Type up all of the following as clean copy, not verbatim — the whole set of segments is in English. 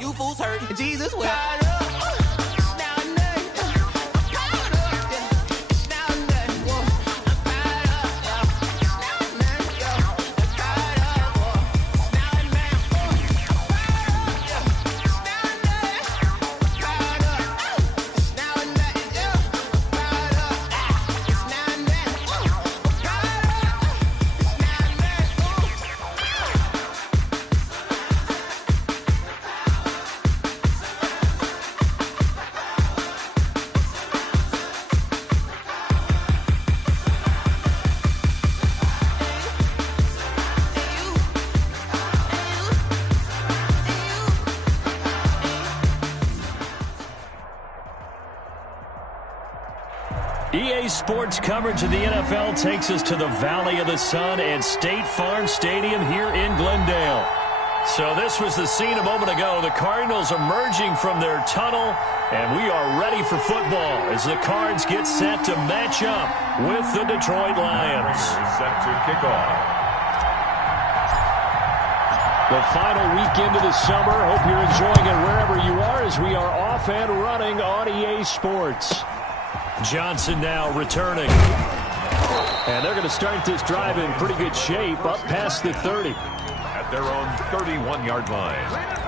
You fools hurt. Jesus will. EA Sports coverage of the NFL takes us to the Valley of the Sun and State Farm Stadium here in Glendale. So this was the scene a moment ago. The Cardinals emerging from their tunnel, and we are ready for football as the Cards get set to match up with the Detroit Lions. Set to kick off. The final weekend of the summer. Hope you're enjoying it wherever you are as we are off and running on EA Sports. Johnson now returning. And they're going to start this drive in pretty good shape, up past the 30. At their own 31-yard line.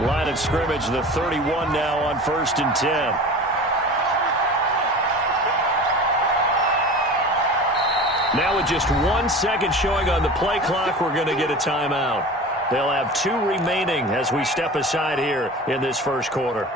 Line of scrimmage, the 31 now on 1st and 10. Now with just 1 second showing on the play clock, we're going to get a timeout. They'll have 2 remaining as we step aside here in this first quarter.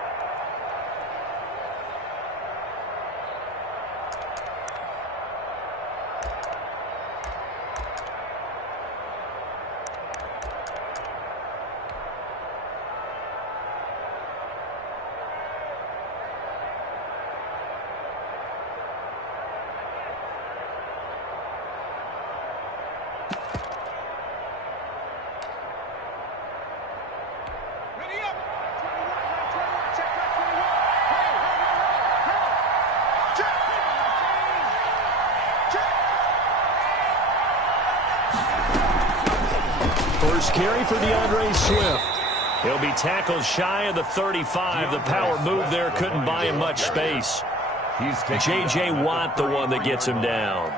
First carry for DeAndre Swift. He'll be tackled shy of the 35. The power move there couldn't buy him much space. J.J. Watt, the one that gets him down.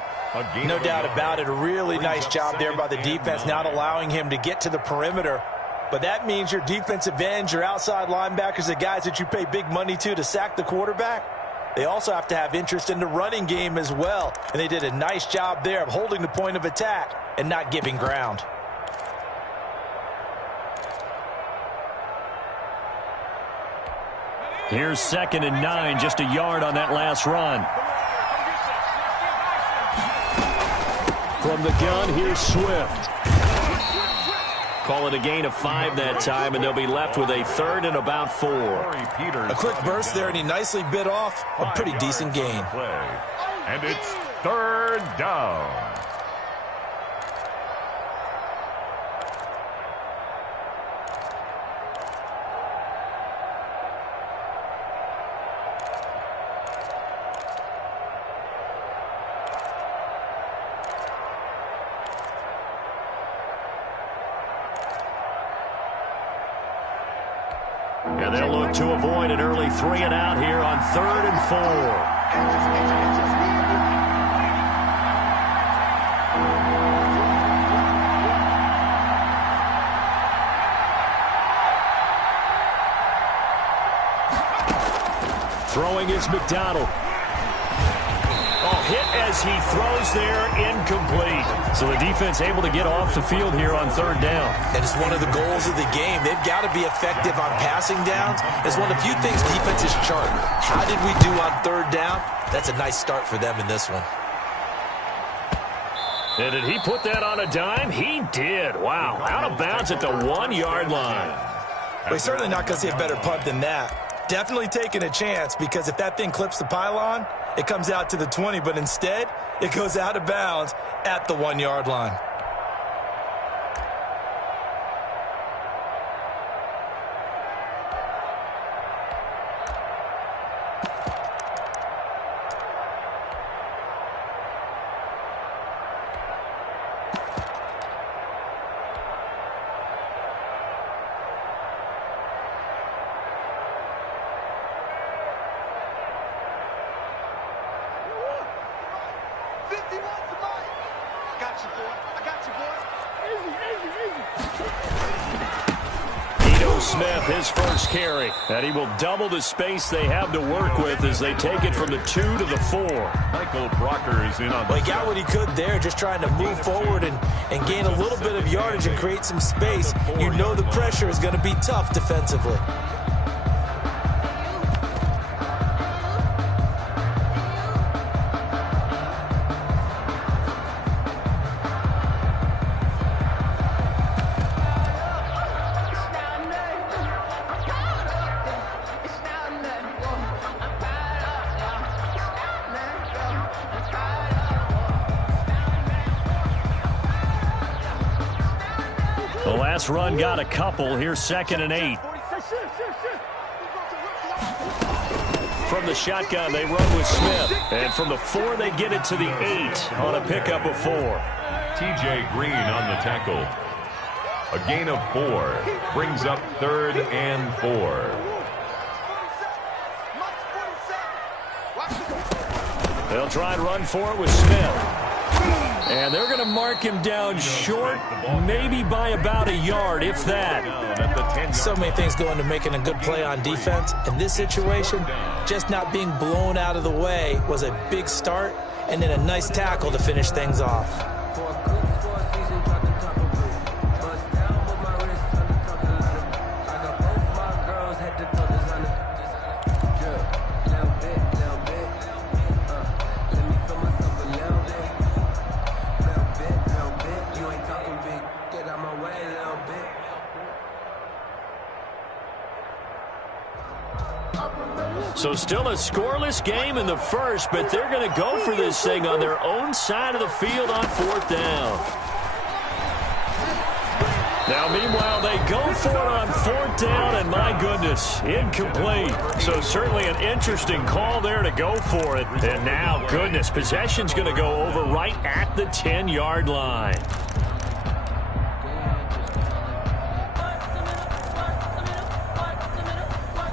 No doubt about it. A really nice job there by the defense, not allowing him to get to the perimeter. But that means your defensive ends, your outside linebackers, the guys that you pay big money to sack the quarterback, they also have to have interest in the running game as well. And they did a nice job there of holding the point of attack and not giving ground. Here's 2nd and 9, just a yard on that last run. From the gun, here's Swift. Call it a gain of 5 that time, and they'll be left with a 3rd and about 4. A quick burst there, and he nicely bit off a pretty decent gain. And it's 3rd down. And they'll look to avoid an early 3-and-out here on 3rd and 4. Throwing is McDonald. Oh, hit as he throws there, incomplete. So the defense able to get off the field here on 3rd down. And it's one of the goals of the game. They've got to be effective on passing downs. It's one of the few things defenses chart. How did we do on 3rd down? That's a nice start for them in this one. And did he put that on a dime? He did. Wow, out of bounds at the 1-yard line. Well, he's certainly not going to see a better punt than that. Definitely taking a chance, because if that thing clips the pylon, it comes out to the 20, but instead, it goes out of bounds at the 1-yard line. Smith, his first carry, and he will double the space they have to work with as they take it from the 2 to the 4. Michael Brocker is in on the He got what he could there, just trying to move forward and gain a little bit of yardage and create some space. You know the pressure is going to be tough defensively. The last run got a couple. Here's 2nd and 8. From the shotgun, they run with Smith. And from the 4, they get it to the 8 on a pickup of 4. TJ Green on the tackle. A gain of 4 brings up 3rd and 4. They'll try and run for it with Smith. And they're going to mark him down short, maybe by about a yard, if that. So many things go into making a good play on defense. In this situation, just not being blown out of the way was a big start, and then a nice tackle to finish things off. So still a scoreless game in the first, but they're going to go for this thing on their own side of the field on 4th down. Now, meanwhile, they go for it on 4th down, and my goodness, incomplete. So certainly an interesting call there to go for it. And now, goodness, possession's going to go over right at the 10-yard line.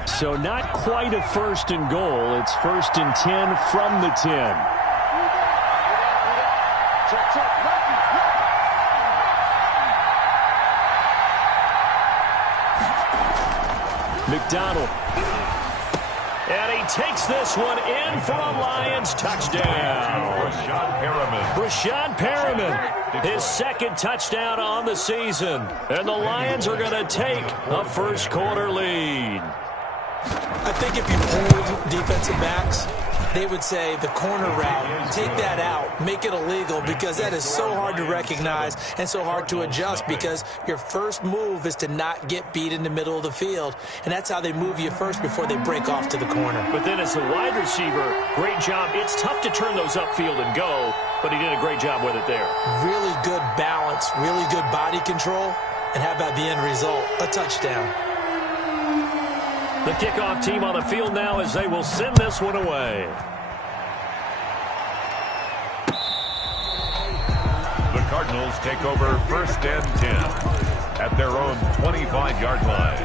So not quite a 1st and goal. It's 1st and 10 from the 10. McDonald. And he takes this one in for a Lions touchdown. Brashad Perriman, his 2nd touchdown on the season. And the Lions are going to take a first-quarter lead. I think if you pulled defensive backs, they would say the corner route, take that out, make it illegal, because that is so hard to recognize and so hard to adjust, because your first move is to not get beat in the middle of the field, and that's how they move you first before they break off to the corner. But then as the wide receiver, great job. It's tough to turn those upfield and go, but he did a great job with it there. Really good balance, really good body control, and how about the end result? A touchdown. The kickoff team on the field now as they will send this one away. The Cardinals take over 1st and 10 at their own 25-yard line.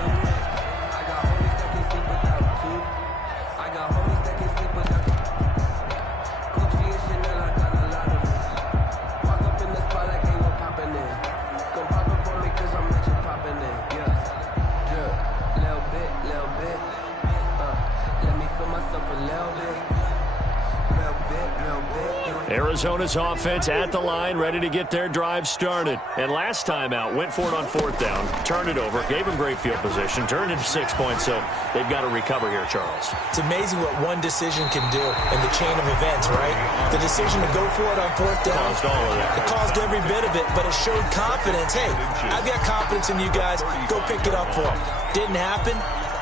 Arizona's offense at the line, ready to get their drive started. And last time out, went for it on 4th down, turned it over, gave them great field position, turned into 6 points, so they've got to recover here, Charles. It's amazing what one decision can do in the chain of events, right? The decision to go for it on 4th down, caused all of that. It caused every bit of it, but it showed confidence. Hey, I've got confidence in you guys. Go pick it up for them. Didn't happen.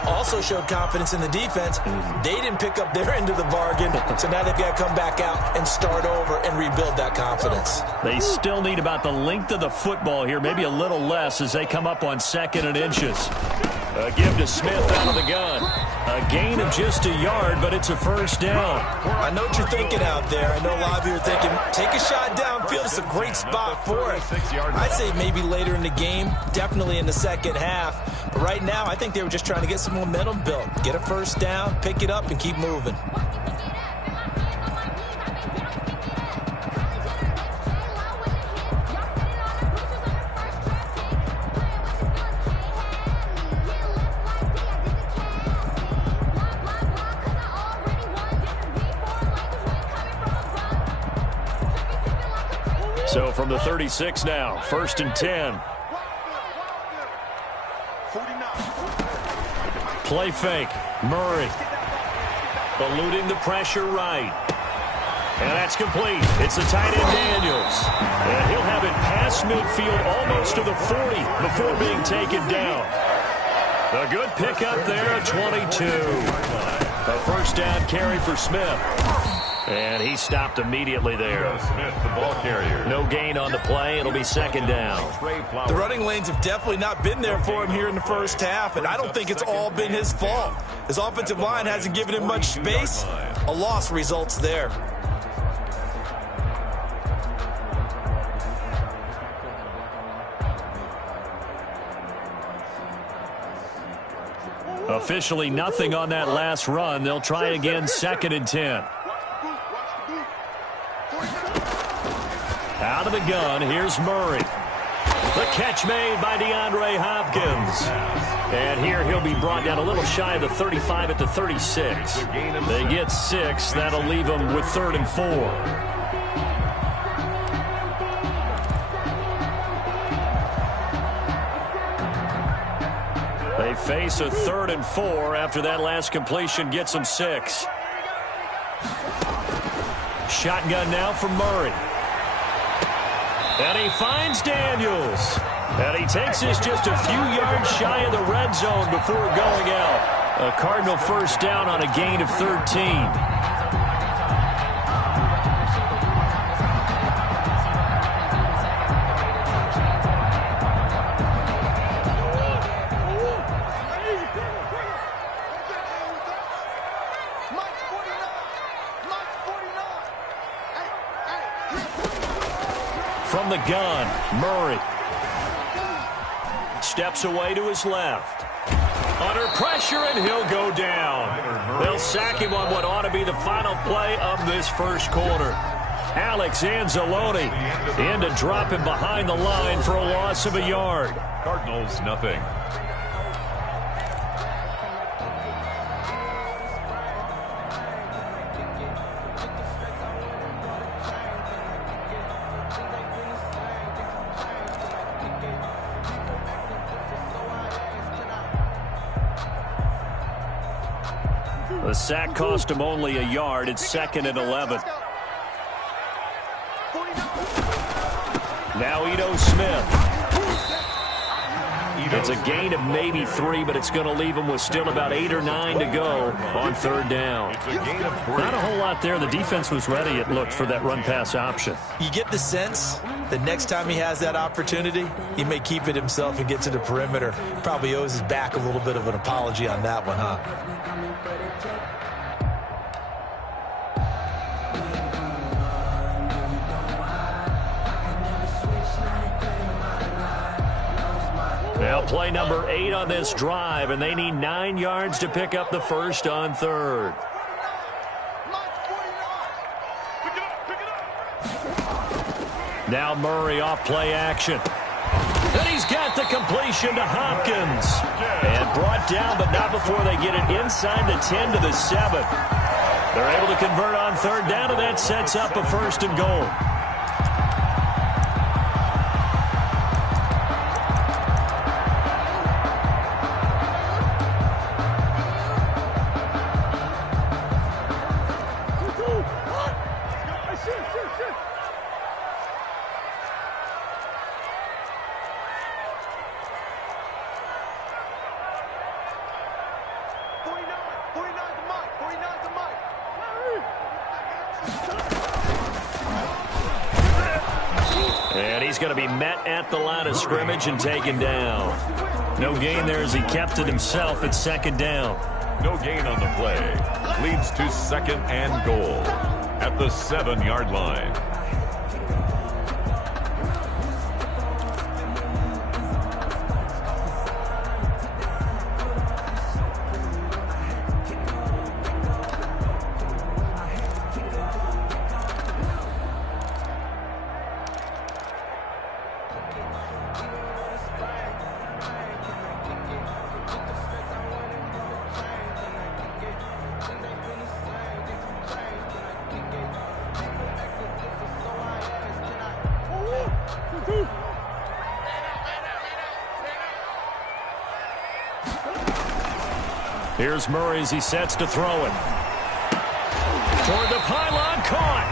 Also showed confidence in the defense. They didn't pick up their end of the bargain, so now they've got to come back out and start over and rebuild that confidence. They still need about the length of the football here, maybe a little less as they come up on 2nd and inches. A give to Smith out of the gun. A gain of just a yard, but it's a 1st down. I know what you're thinking out there. I know a lot of you are thinking, take a shot downfield. It's a great spot for it. I'd say maybe later in the game, definitely in the 2nd half. But right now, I think they were just trying to get some momentum built. Get a 1st down, pick it up, and keep moving. So from the 36 now, 1st and 10. Play fake. Murray. Eluding the pressure right. And that's complete. It's the tight end Daniels. And he'll have it past midfield almost to the 40 before being taken down. A good pickup there at 22. A 1st down carry for Smith. And he stopped immediately there. Smith, the ball carrier. No gain on the play. It'll be 2nd down. The running lanes have definitely not been there for him here in the 1st half, and I don't think it's all been his fault. His offensive line hasn't given him much space. A loss results there. Officially nothing on that last run. They'll try again 2nd and 10. Out of the gun, here's Murray. The catch made by DeAndre Hopkins. And here he'll be brought down a little shy of the 35 at the 36. They get 6. That'll leave them with 3rd and 4. They face a 3rd and 4 after that last completion gets them 6. Shotgun now from Murray. And he finds Daniels. And he takes this just a few yards shy of the red zone before going out. A Cardinal 1st down on a gain of 13. From the gun, Murray. Steps away to his left. Under pressure, and he'll go down. They'll sack him on what ought to be the final play of this 1st quarter. Alex Anzalone in to drop him behind the line for a loss of a yard. Cardinals, nothing. The sack cost him only a yard. It's 2nd and 11. Now Ito Smith. It's a gain of maybe 3, but it's going to leave him with still about 8 or 9 to go on 3rd down. Not a whole lot there. The defense was ready, it looked, for that run-pass option. You get the sense that next time he has that opportunity, he may keep it himself and get to the perimeter. Probably owes his back a little bit of an apology on that one, huh? They'll play number 8 on this drive, and they need 9 yards to pick up the 1st on 3rd. Now Murray off play action. And he's got the completion to Hopkins. And brought down, but not before they get it inside the 10 to the 7. They're able to convert on third down, and that sets up a 1st and goal. And he's going to be met at the line of scrimmage and taken down. No gain there as he kept it himself at 2nd down. No gain on the play. Leads to 2nd and goal at the 7-yard line. Here's Murray as he sets to throw it. Toward the pylon, caught.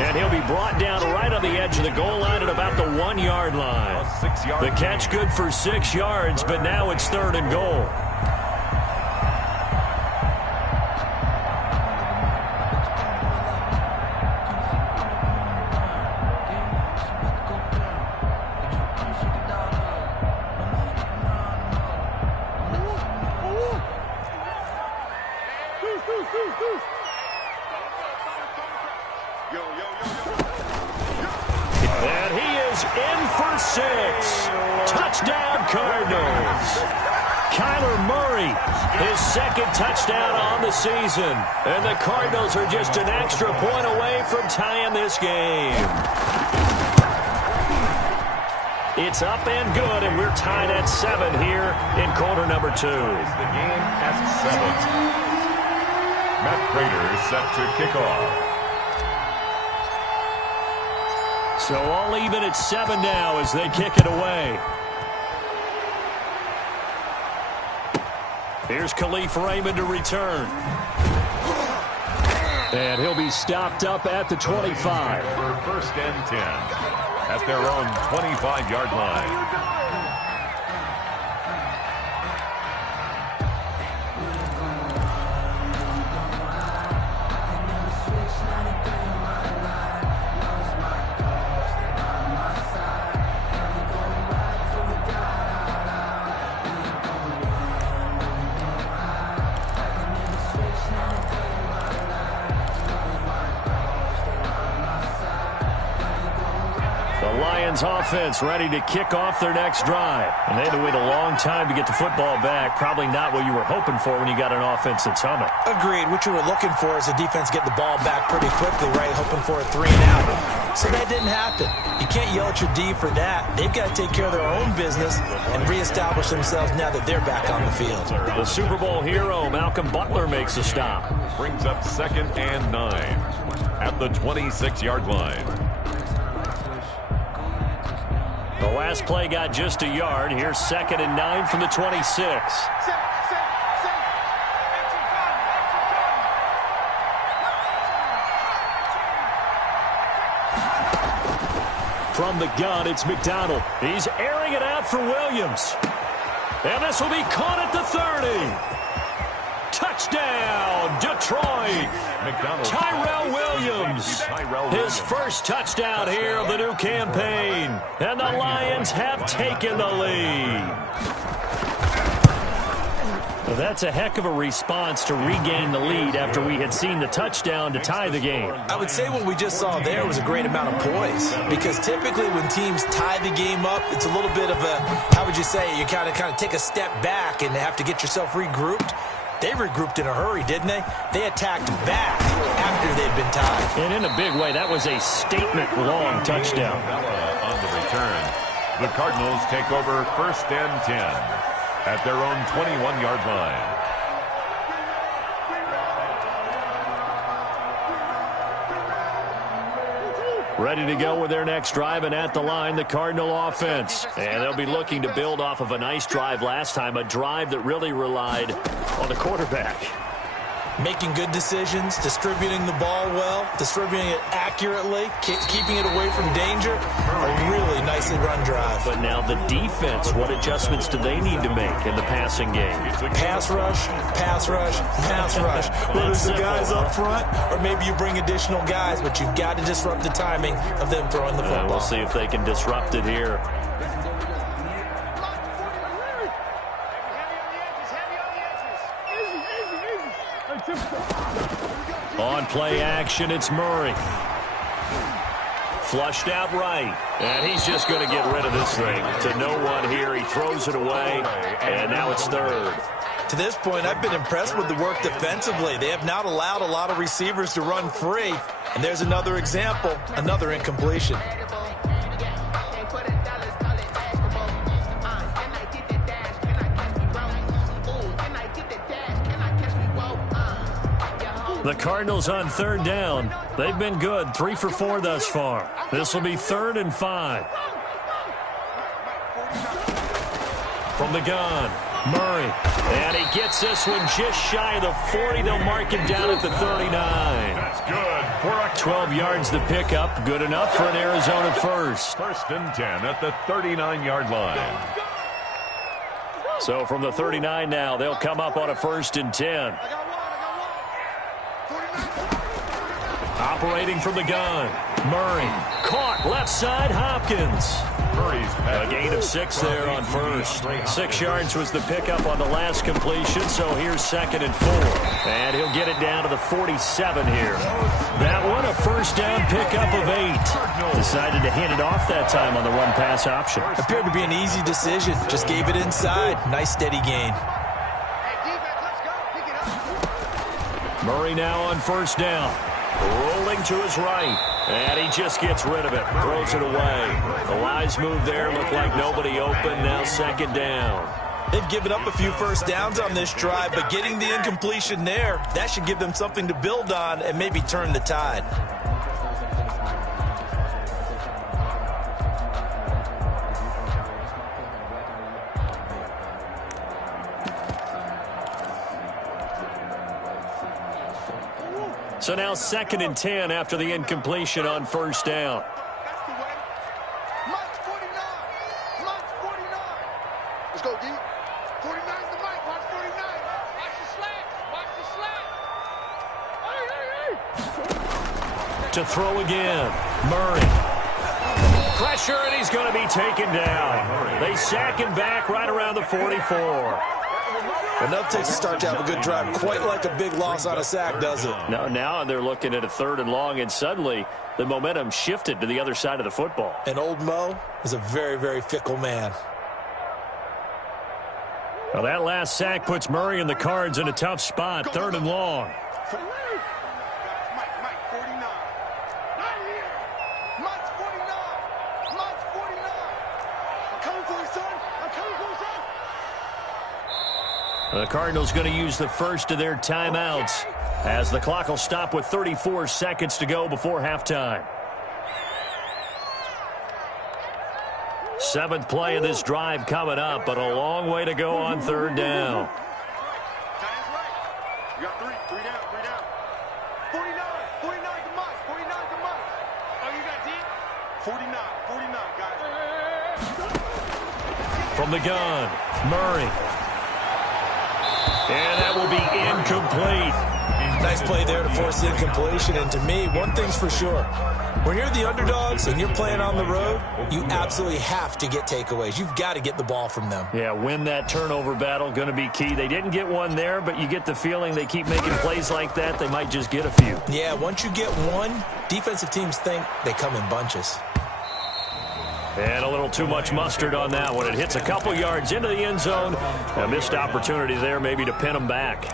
And he'll be brought down right on the edge of the goal line at about the 1-yard line. The catch good for 6 yards, but now it's 3rd and goal. And he is in for 6. Touchdown, Cardinals. Kyler Murray, his 2nd touchdown on the season. And the Cardinals are just an extra point away from tying this game. It's up and good, and we're tied at 7 here in quarter number 2. The game at 7. Matt Prater set to kick off. So all even at 7 now as they kick it away. Here's Khalif Raymond to return. And he'll be stopped up at the 25. For 1st and 10 at their own 25-yard line. Offense ready to kick off their next drive. And they had to wait a long time to get the football back. Probably not what you were hoping for when you got an offense that's humming. Agreed. What you were looking for is the defense get the ball back pretty quickly, right? Hoping for a 3 and out. So that didn't happen. You can't yell at your D for that. They've got to take care of their own business and reestablish themselves now that they're back on the field. The Super Bowl hero, Malcolm Butler, makes a stop. Brings up 2nd and 9 at the 26-yard line. The last play got just a yard. Here's 2nd and 9 from the 26. From the gun, it's McDonald. He's airing it out for Williams. And this will be caught at the 30. Touchdown, Detroit. Tyrell Williams. His first touchdown here of the new campaign. And the Lions have taken the lead. Well, that's a heck of a response to regain the lead after we had seen the touchdown to tie the game. I would say what we just saw there was a great amount of poise, because typically when teams tie the game up, it's a little bit of a, how would you say, you kind of take a step back and have to get yourself regrouped. They regrouped in a hurry, didn't they? They attacked back after they'd been tied. And in a big way, that was a statement-long touchdown. On the return, the Cardinals take over 1st and 10 at their own 21-yard line. Ready to go with their next drive, and at the line, the Cardinal offense. And they'll be looking to build off of a nice drive last time, a drive that really relied on the quarterback. Making good decisions, distributing the ball well, distributing it accurately, keeping it away from danger. A really nicely run drive. But now the defense, what adjustments do they need to make in the passing game? Pass rush, pass rush, pass rush. Whether it's the guys up front or maybe you bring additional guys, but you've got to disrupt the timing of them throwing the football. We'll see if they can disrupt it here. On play action, it's Murray. Flushed out right. And he's just going to get rid of this thing. To no one here. He throws it away. And now it's third. To this point, I've been impressed with the work defensively. They have not allowed a lot of receivers to run free. And there's another example, another incompletion. The Cardinals on third down. They've been good, 3 for 4 thus far. This will be 3rd and 5. From the gun, Murray. And he gets this one just shy of the 40. They'll mark him down at the 39. That's good for a 12 yards to pick up. Good enough for an Arizona first. 1st and 10 at the 39-yard line. So from the 39 now, they'll come up on a 1st and 10. Operating from the gun, Murray. Caught left side, Hopkins. A gain of 6 there on first. 6 yards was the pickup on the last completion, so here's 2nd and 4. And he'll get it down to the 47 here. That one, a 1st down pickup of 8. Decided to hand it off that time on the run-pass option. Appeared to be an easy decision. Just gave it inside. Nice steady gain. Murray now on 1st down. Rolling to his right. And he just gets rid of it. Throws it away. The wise move there. Looked like nobody open. Now 2nd down. They've given up a few 1st downs on this drive, but getting the incompletion there, that should give them something to build on and maybe turn the tide. So now 2nd and 10 after the incompletion on 1st down. March 49. March 49. Let's go, D. 49 is the mic. March 49. Watch the slack. Watch the slack. To throw again. Murray. Pressure, and he's going to be taken down. They sack him back right around the 44. Enough takes a start to have a good drive. Quite like a big loss on a sack, does it? No, now they're looking at a 3rd and long, and suddenly the momentum shifted to the other side of the football. And old Mo is a very, very fickle man. Well, that last sack puts Murray and the Cards in a tough spot, 3rd and long. The Cardinals going to use the first of their timeouts as the clock will stop with 34 seconds to go before halftime. 7th play of this drive coming up, but a long way to go on 3rd down. You got 3 down, 3 down. 49 to Mike, 49 to Mike. Oh, you got D? 49, guys. From the gun, Murray. And that will be incomplete. Nice play there to force the incompletion. And to me, one thing's for sure. When you're the underdogs and you're playing on the road, you absolutely have to get takeaways. You've got to get the ball from them. Yeah, win that turnover battle, going to be key. They didn't get one there, but you get the feeling they keep making plays like that, they might just get a few. Yeah, once you get one, defensive teams think they come in bunches. And a little too much mustard on that one. It hits a couple yards into the end zone. A missed opportunity there maybe to pin them back.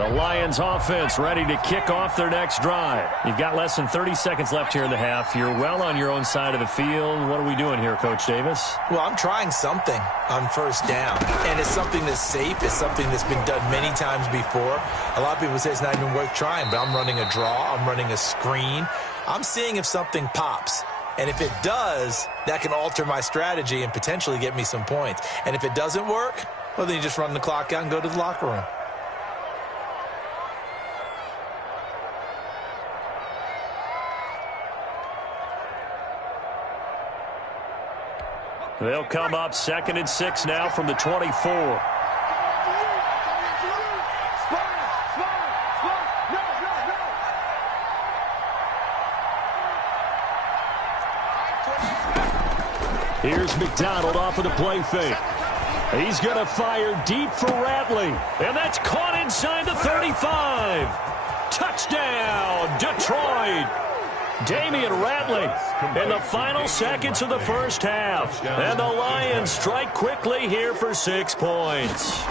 The Lions offense ready to kick off their next drive. You've got less than 30 seconds left here in the half. You're well on your own side of the field. What are we doing here, Coach Davis? Well, I'm trying something on first down, and it's something that's safe. It's something that's been done many times before. A lot of people say it's not even worth trying, but I'm running a draw. I'm running a screen. I'm seeing if something pops. And if it does, that can alter my strategy and potentially get me some points. And if it doesn't work, well, then you just run the clock out and go to the locker room. They'll come up 2nd and 6 now from the 24. Here's McDonald off of the play fake. He's going to fire deep for Ratley. And that's caught inside the 35. Touchdown, Detroit. Damian Ratley in the final seconds of the first half. And the Lions strike quickly here for 6 points.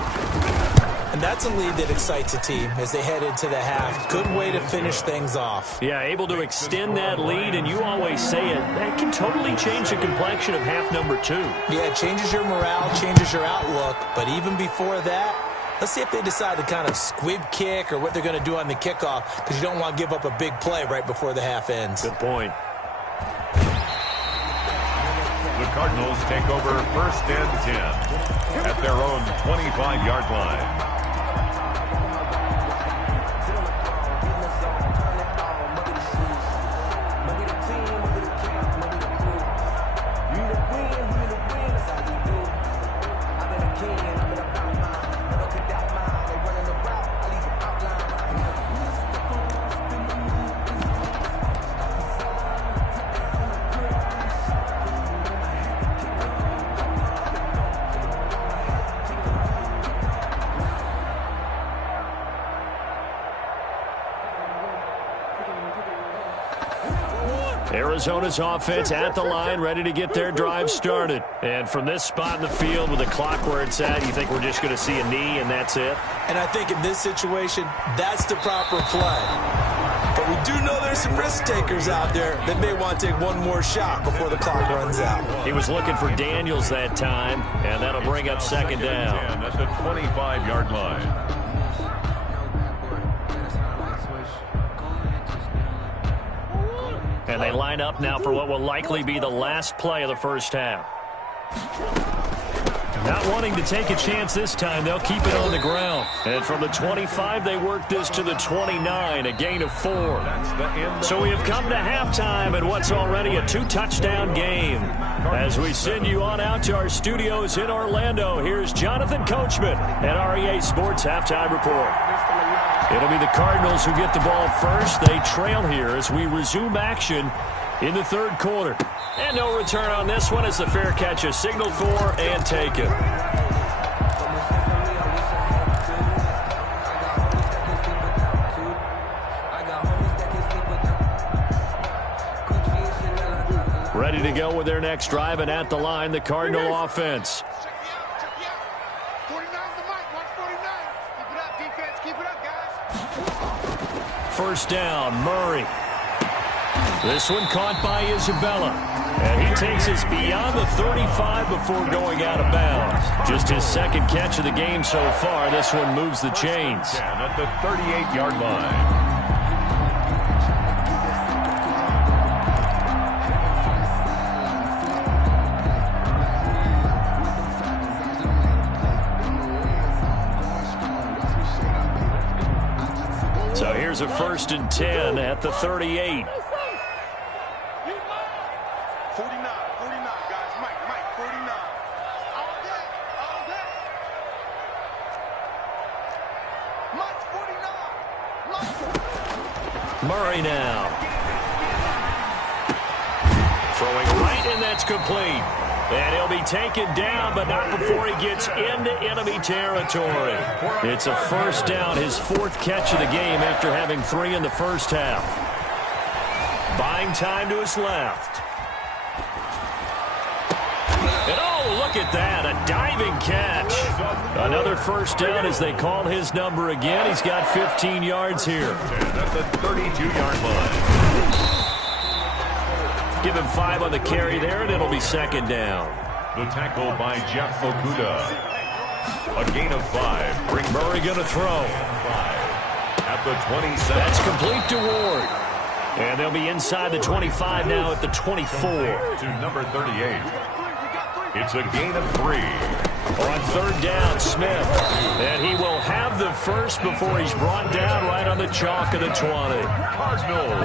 And that's a lead that excites a team as they head into the half. Good way to finish things off. Yeah, able to extend that lead, and you always say it, that can totally change the complexion of half number 2. Yeah, it changes your morale, changes your outlook. But even before that, let's see if they decide to kind of squib kick or what they're going to do on the kickoff, because you don't want to give up a big play right before the half ends. Good point. The Cardinals take over 1st and 10 at their own 25-yard line. Arizona's offense at the line, ready to get their drive started. And from this spot in the field with the clock where it's at, you think we're just going to see a knee and that's it? And I think in this situation, that's the proper play. But we do know there's some risk takers out there that may want to take one more shot before the clock runs out. He was looking for Daniels that time, and that'll bring up 2nd down. At the 25-yard line. And they line up now for what will likely be the last play of the first half. Not wanting to take a chance this time, they'll keep it on the ground. And from the 25, they work this to the 29, a gain of 4. So we have come to halftime in what's already a 2-touchdown game. As we send you on out to our studios in Orlando, here's Jonathan Coachman at REA Sports Halftime Report. It'll be the Cardinals who get the ball first. They trail here as we resume action in the 3rd quarter. And no return on this one as the fair catch is signaled for and taken. Ready to go with their next drive, and at the line, the Cardinal offense. First down, Murray. This one caught by Isabella. And he takes us beyond the 35 before going out of bounds. Just his 2nd catch of the game so far. This one moves the chains. At the 38-yard line. So here's a 1st and 10 at the 38. 49, 49, guys. Mike, 49. All day, all day. Mike's 49. Murray now. Throwing right, and that's complete. And he'll be taken down, but not before he gets into enemy territory. It's a 1st down, his 4th catch of the game after having 3 in the first half. Buying time to his left. And oh, Oh, look at that, a diving catch. Another first down as they call his number again. He's got 15 yards here. That's the 32-yard line. Give him 5 on the carry there, and it'll be second down. The tackle by Jeff Okuda. A gain of 5. Brings Murray going to throw. 5 at the 27. That's complete to Ward. And they'll be inside the 25 now at the 24. To number 38. It's a gain of 3. On third down, Smith. And he will have the first before he's brought down right on the chalk of the 20.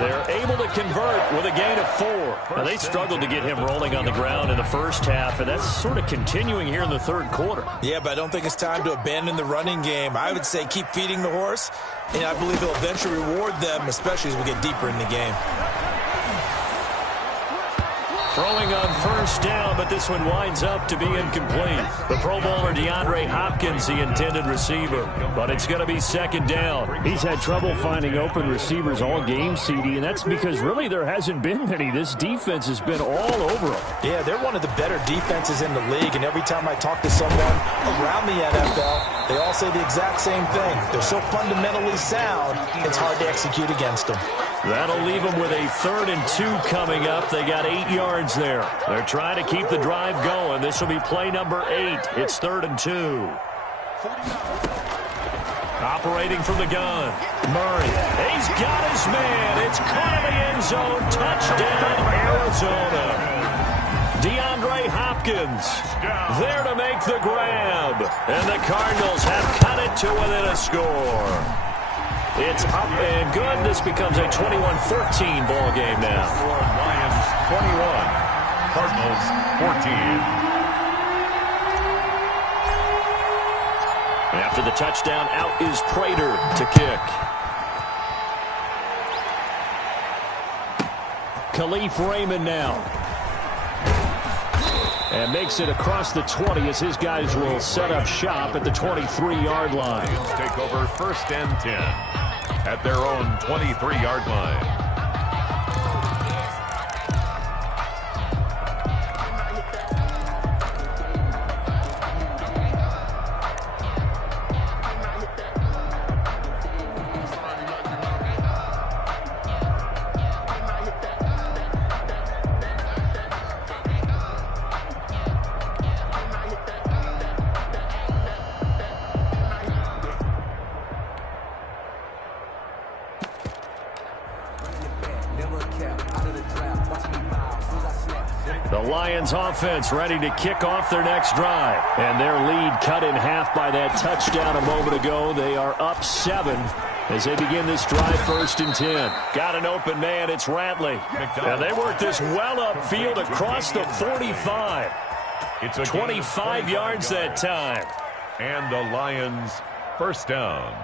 They're able to convert with a gain of 4. Now, they struggled to get him rolling on the ground in the first half, and that's sort of continuing here in the third quarter. Yeah, but I don't think it's time to abandon the running game. I would say keep feeding the horse, and I believe he'll eventually reward them, especially as we get deeper in the game. Throwing on first down, but this one winds up to be incomplete. The Pro Bowler DeAndre Hopkins, the intended receiver, but it's going to be second down. He's had trouble finding open receivers all game, CD, and that's because really there hasn't been many. This defense has been all over them. Yeah, they're one of the better defenses in the league, and every time I talk to someone around the NFL, they all say the exact same thing. They're so fundamentally sound, it's hard to execute against them. That'll leave them with a 3rd and 2 coming up. They got 8 yards there. They're trying to keep the drive going. This will be play number 8. It's 3rd and 2. Operating from the gun. Murray. He's got his man. It's caught in the end zone. Touchdown, Arizona. DeAndre Hopkins there to make the grab. And the Cardinals have cut it to within a score. It's up and good. This becomes a 21-14 ball game now. Lions 21, Cardinals 14. After the touchdown, out is Prater to kick. Khalif Raymond now. And makes it across the 20 as his guys will set up shop at the 23-yard line. Lions take over 1st and 10 at their own 23-yard line. Offense ready to kick off their next drive. And their lead cut in half by that touchdown a moment ago. They are up 7 as they begin this drive 1st and 10. Got an open man. It's Ratley. And they work this well upfield across the 45. It's 25 yards that time. And the Lions first down.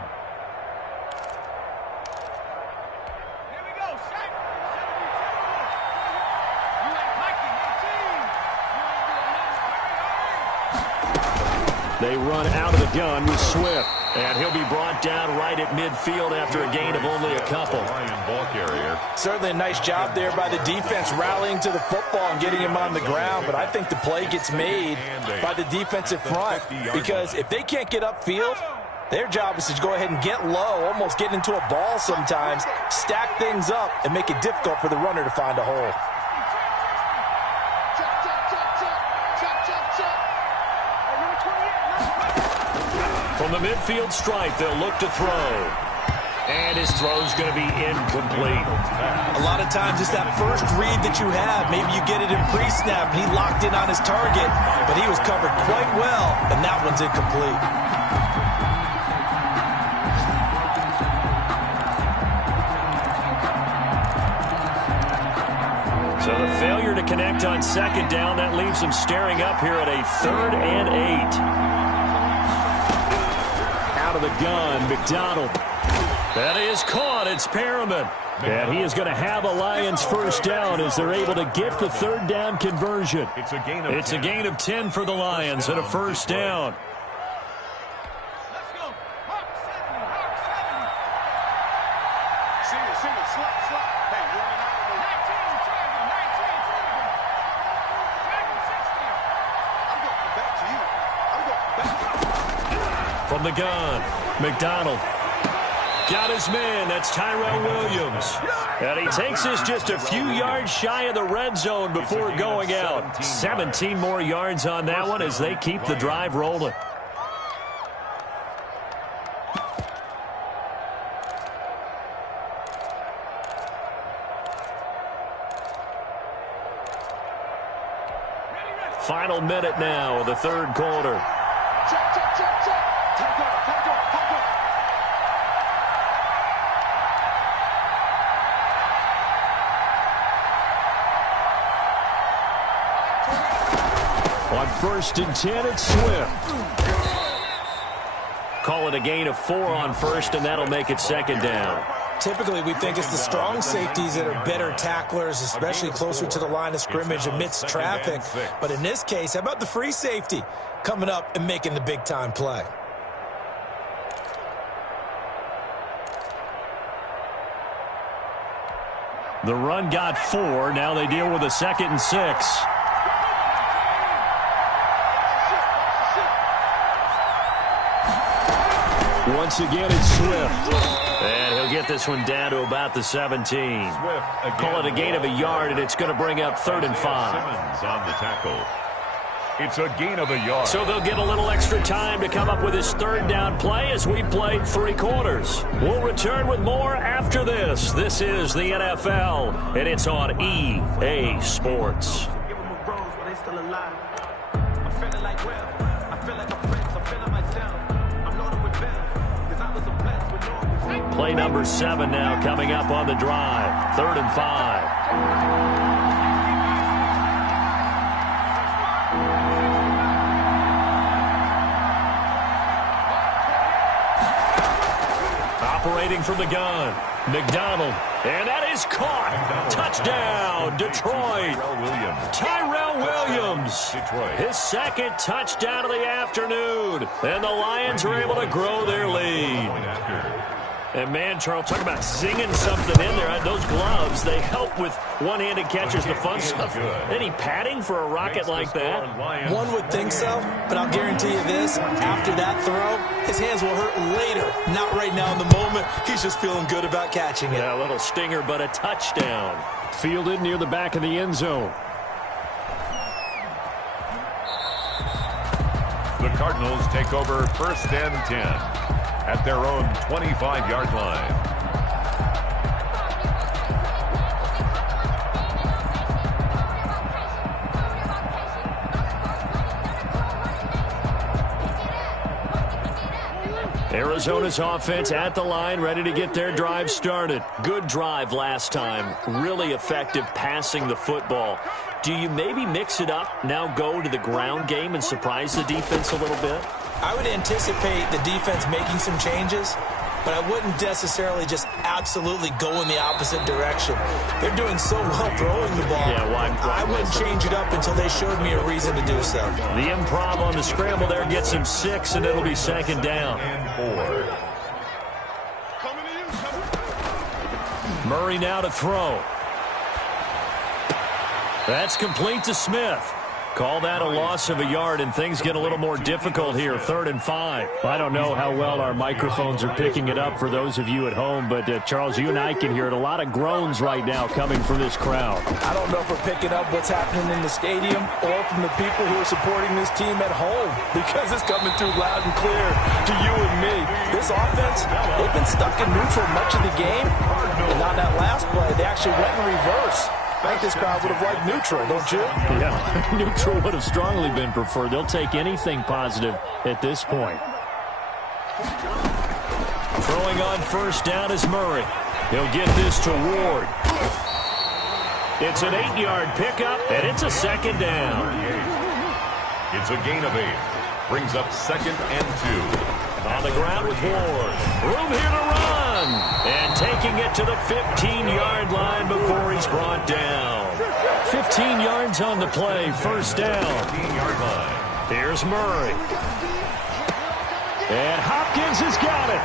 They run out of the gun with Swift. And he'll be brought down right at midfield after a gain of only a couple. Lion ball carrier. Certainly a nice job there by the defense rallying to the football and getting him on the ground. But I think the play gets made by the defensive front. Because if they can't get upfield, their job is to go ahead and get low, almost get into a ball sometimes, stack things up, and make it difficult for the runner to find a hole. From the midfield stripe, they'll look to throw. And his throw's going to be incomplete. A lot of times it's that first read that you have. Maybe you get it in pre-snap, and he locked in on his target, but he was covered quite well, and that one's incomplete. So the failure to connect on second down, that leaves them staring up here at a 3rd and 8. Out of the gun, McDonald. That is caught. It's Perriman. And he is going to have a Lions first down as they're able to get the 3rd down conversion. It's a gain of 10 for the Lions and a first down. From the gun, McDonald. Got his man. That's Tyrell Williams. And he takes us just a few yards shy of the red zone before going out. 17 more yards on that one as they keep the drive rolling. Final minute now of the third quarter. Check, check, check, check. Take off, take off, take off. On 1st and 10, it's Swift. Call it a gain of 4 on 1st, and that'll make it 2nd down. Typically, we think it's the strong safeties that are better tacklers, especially closer to the line of scrimmage amidst traffic. But in this case, how about the free safety coming up and making the big-time play? The run got 4. Now they deal with a 2nd and 6. Once again, it's Swift. And he'll get this one down to about the 17. Call it a gain of a yard, and it's going to bring up 3rd and 5. Simmons on the tackle. It's a gain of a yard. So they'll get a little extra time to come up with his 3rd down play as we played 3 quarters. We'll return with more after this. This is the NFL, and it's on EA Sports. Give them a rose while they still alive. I'm feeling like I feel like I'm Prince. I'm feeling myself. I'm loaded with bills. Cause I was a blessed with no. Play number 7 now coming up on the drive. 3rd and 5. Operating from the gun, McDonald, and that is caught. Touchdown, Detroit. Tyrell Williams, his 2nd touchdown of the afternoon, and the Lions are able to grow their lead. And man, Charles, talking about zinging something in there. Those gloves, they help with one-handed catchers, the fun stuff. Any padding for a rocket like that? One would think so, but I'll guarantee you this. After that throw, his hands will hurt later. Not right now in the moment. He's just feeling good about catching it. Yeah, a little stinger, but a touchdown. Fielded near the back of the end zone. The Cardinals take over 1st and 10. At their own 25-yard line. Arizona's offense at the line, ready to get their drive started. Good drive last time. Really effective passing the football. Do you maybe mix it up, now go to the ground game and surprise the defense a little bit? I would anticipate the defense making some changes, but I wouldn't necessarily just absolutely go in the opposite direction. They're doing so well throwing the ball. Yeah, why I wouldn't change it up until they showed me a reason to do so. The improv on the scramble there gets him 6, and it'll be 2nd down. And 4. Murray now to throw. That's complete to Smith. Call that a loss of a yard, and things get a little more difficult here. 3rd and 5. I don't know how well our microphones are picking it up for those of you at home, but Charles, you and I can hear it. A lot of groans right now coming from this crowd. I don't know if we're picking up what's happening in the stadium or from the people who are supporting this team at home, because it's coming through loud and clear to you and me. This offense, they've been stuck in neutral much of the game, and on that last play, they actually went in reverse. I think this crowd would have liked neutral, don't you? Yeah, neutral would have strongly been preferred. They'll take anything positive at this point. Throwing on 1st down is Murray. He'll get this to Ward. It's an 8-yard pickup, and it's a 2nd down. It's a gain of 8. Brings up 2nd and 2. On the ground with Ward. Room here to run. And taking it to the 15-yard line before he's brought down. 15 yards on the play. 1st down. 15-yard line. Here's Murray. And Hopkins has got it.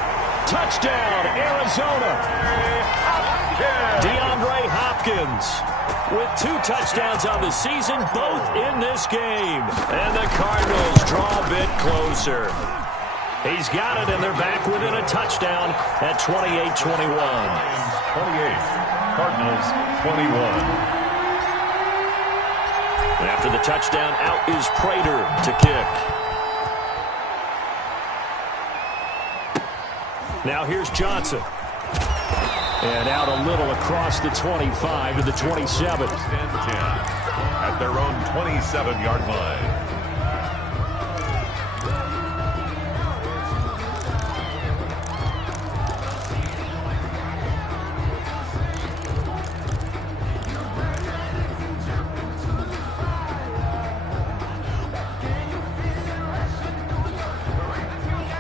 Touchdown, Arizona. DeAndre Hopkins with 2 touchdowns on the season, both in this game. And the Cardinals draw a bit closer. He's got it, and they're back within a touchdown at 28-21. 28, Cardinals 21. And after the touchdown, out is Prater to kick. Now here's Johnson. And out a little across the 25 to the 27. First and 10 at their own 27-yard line.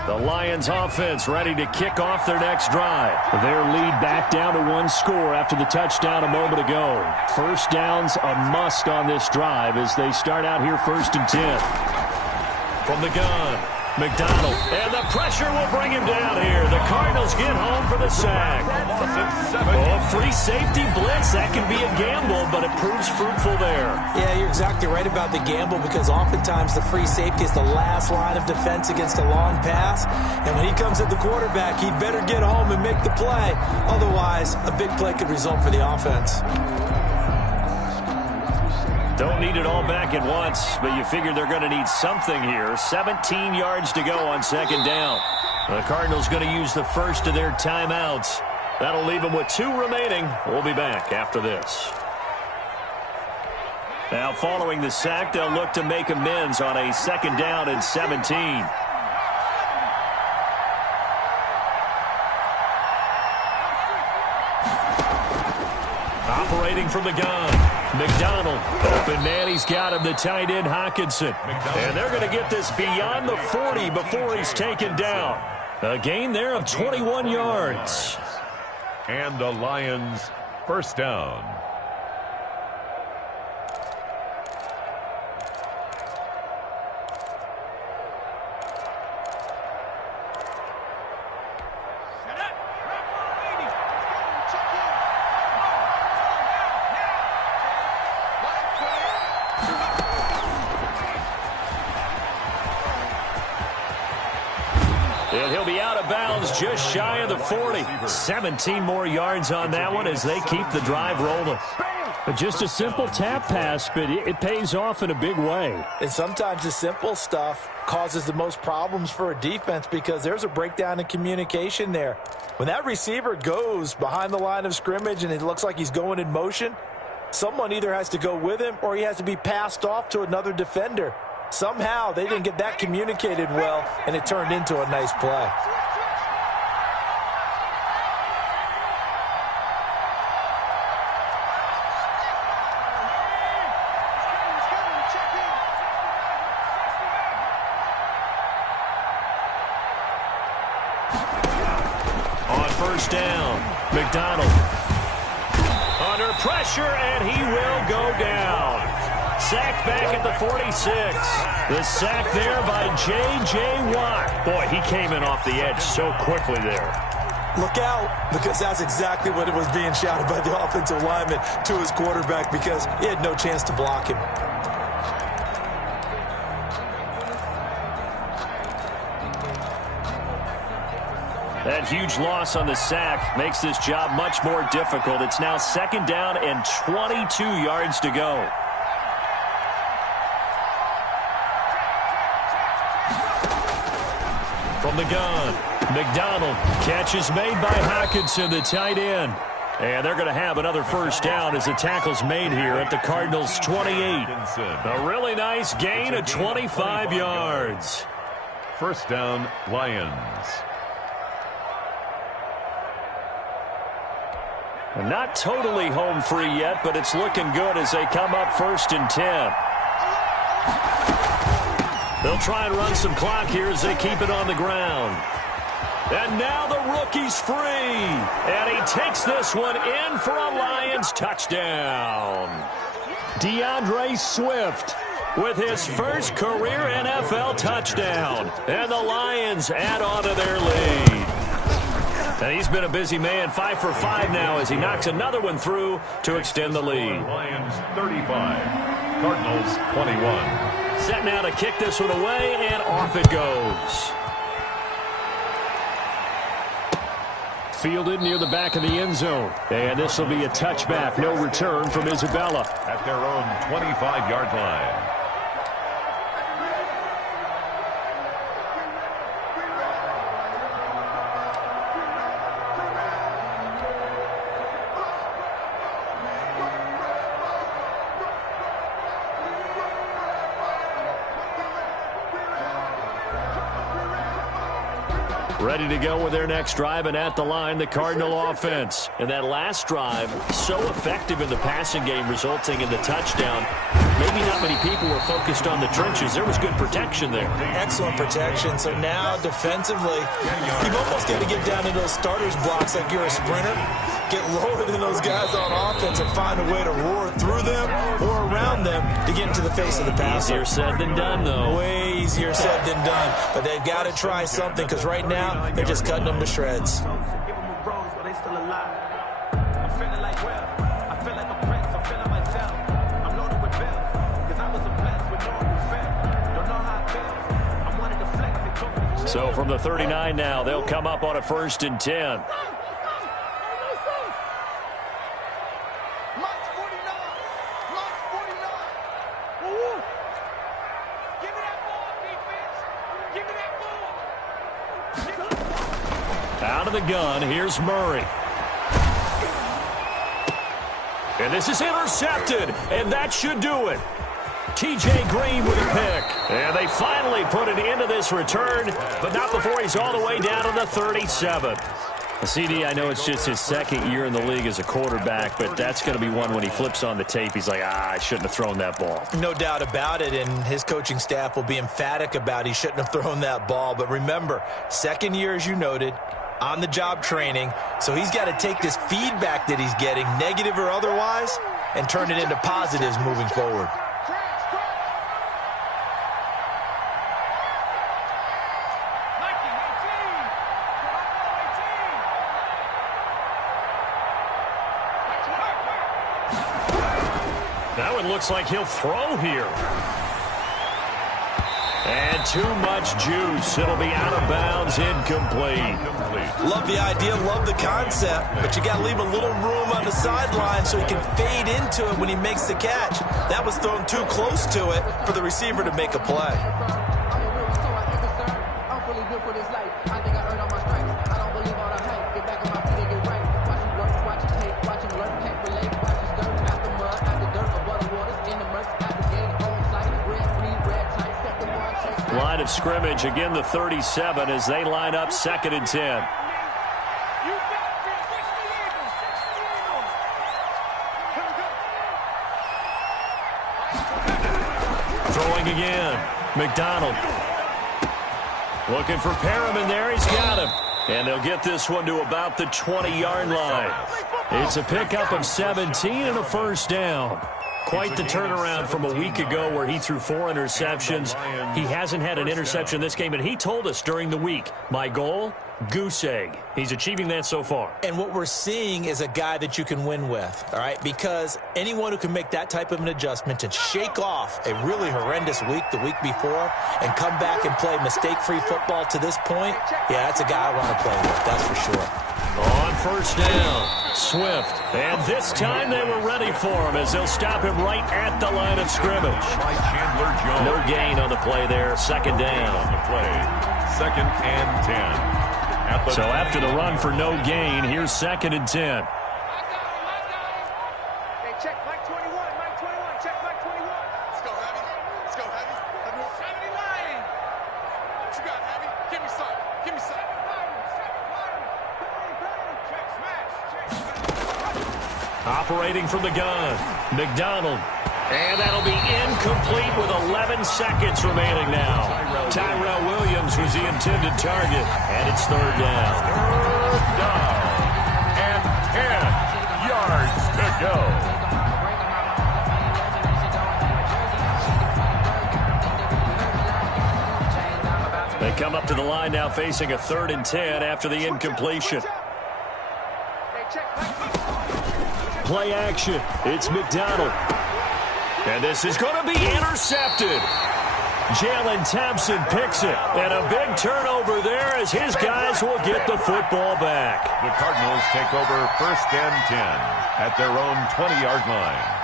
The Lions offense ready to kick off their next drive. Their lead back down to one score after the touchdown a moment ago. First down's a must on this drive as they start out here 1st and 10. From the gun, McDonald. And the pressure will bring him down here. The Cardinals get home for the sack. Oh, free safety blitz. That can be a gamble, but it proves fruitful there. Yeah, you're exactly right about the gamble because oftentimes the free safety is the last line of defense against a long pass. And when he comes at the quarterback, he'd better get home and make the play. Otherwise, a big play could result for the offense. Don't need it all back at once, but you figure they're going to need something here. 17 yards to go on 2nd down. The Cardinals going to use the first of their timeouts. That'll leave them with 2 remaining. We'll be back after this. Now, following the sack, they'll look to make amends on a 2nd down and 17. Operating from the gun. McDonald, open man, he's got him, the tight end Hawkinson. And they're going to get this beyond the 40 before he's taken down. A gain there of 21 yards. And the Lions first down. And he'll be out of bounds just shy of the 40. 17 more yards on that one as they keep the drive rolling. But just a simple tap pass, but it pays off in a big way. And sometimes the simple stuff causes the most problems for a defense because there's a breakdown in communication there. When that receiver goes behind the line of scrimmage and it looks like he's going in motion, someone either has to go with him or he has to be passed off to another defender. Somehow they didn't get that communicated well, and it turned into a nice play. On 1st down, McDonald. Under pressure, and he will go down. Sacked back at the 46. The sack there by J.J. Watt. Boy, he came in off the edge so quickly there. Look out, because that's exactly what it was being shouted by the offensive lineman to his quarterback because he had no chance to block him. That huge loss on the sack makes this job much more difficult. It's now 2nd down and 22 yards to go. From the gun, McDonald. Catch is made by Hawkinson, the tight end. And they're going to have another 1st down as the tackle's made here at the Cardinals' 28. A really nice gain of 25 yards. 1st down, Lions. Not totally home free yet, but it's looking good as they come up 1st and 10. They'll try and run some clock here as they keep it on the ground. And now the rookie's free. And he takes this one in for a Lions touchdown. DeAndre Swift with his first career NFL touchdown. And the Lions add on to their lead. And he's been a busy man, 5 for 5 now as he knocks another one through to extend the lead. Lions 35, Cardinals 21. Set now to kick this one away, and off it goes. Fielded near the back of the end zone. And this will be a touchback. No return from Isabella. At their own 25-yard line. Ready to go with their next drive, and at the line, the Cardinal offense. And that last drive, so effective in the passing game, resulting in the touchdown. Maybe not many people were focused on the trenches. There was good protection there. Excellent protection. So now, defensively, you've almost got to get down to those starters blocks like you're a sprinter. Get lower than those guys on offense and find a way to roar through them or around them to get into the face of the passer. Easier said than done, though. Way easier said than done. But they've got to try something, because right now, they're just cutting them to shreds. Give them a rose, but they still alive. I'm feeling like Will. I feel like a prince. I'm feeling myself. I'm loaded with bills, because I was a blessed with no one who failed. Don't know how it feels. I'm wanting to flex and go. So from the 39 now, they'll come up on a 1st and 10. Out of the gun, here's Murray. And this is intercepted, and that should do it. TJ Green with a pick. And they finally put an end to this return, but not before he's all the way down to the 37. CD, I know it's just his 2nd year in the league as a quarterback, but that's going to be one when he flips on the tape. He's like, I shouldn't have thrown that ball. No doubt about it, and his coaching staff will be emphatic about he shouldn't have thrown that ball. But remember, 2nd year, as you noted, on-the-job training, so he's got to take this feedback that he's getting, negative or otherwise, and turn it into positives moving forward. Now it looks like he'll throw here. And too much juice. It'll be out of bounds, incomplete. Love the idea, love the concept, but you got to leave a little room on the sideline so he can fade into it when he makes the catch. That was thrown too close to it for the receiver to make a play. Line of scrimmage, again the 37 as they line up 2nd and 10. Throwing again. McDonald. Looking for Perriman there. He's got him. And they'll get this one to about the 20-yard line. It's a pickup of 17 and a 1st down. Quite the turnaround from a week ago where he threw 4 interceptions. He hasn't had an interception this game, and he told us during the week, my goal, goose egg. He's achieving that so far. And what we're seeing is a guy that you can win with, all right? Because anyone who can make that type of an adjustment and shake off a really horrendous week the week before and come back and play mistake-free football to this point, yeah, that's a guy I want to play with, that's for sure. On 1st down, Swift. And this time they were ready for him as they'll stop him right at the line of scrimmage. No gain on the play there. 2nd down. On the play, 2nd and 10. So after the run for no gain, here's 2nd and 10. Check Mike 21, Mike 21, check Mike 21. Let's go, Heavy. Let's go, Heavy. Somebody lying. What you got, Heavy? Give me some. Give me some. Operating from the gun, McDonald. And that'll be incomplete with 11 seconds remaining now. Tyrell Williams was the intended target, and it's 3rd down. 3rd down and 10 yards to go. They come up to the line now facing a 3rd and 10 after the incompletion. Play action. It's McDonald. And this is going to be intercepted. Jalen Thompson picks it. And a big turnover there as his guys will get the football back. The Cardinals take over 1st and 10 at their own 20-yard line.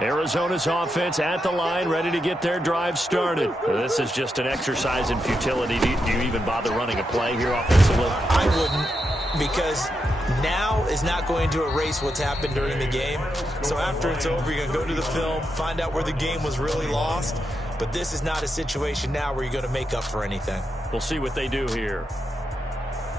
Arizona's offense at the line, ready to get their drive started. This is just an exercise in futility. Do you even bother running a play here offensively? I wouldn't, because now is not going to erase what's happened during the game. So after it's over, you're going to go to the film, find out where the game was really lost. But this is not a situation now where you're going to make up for anything. We'll see what they do here.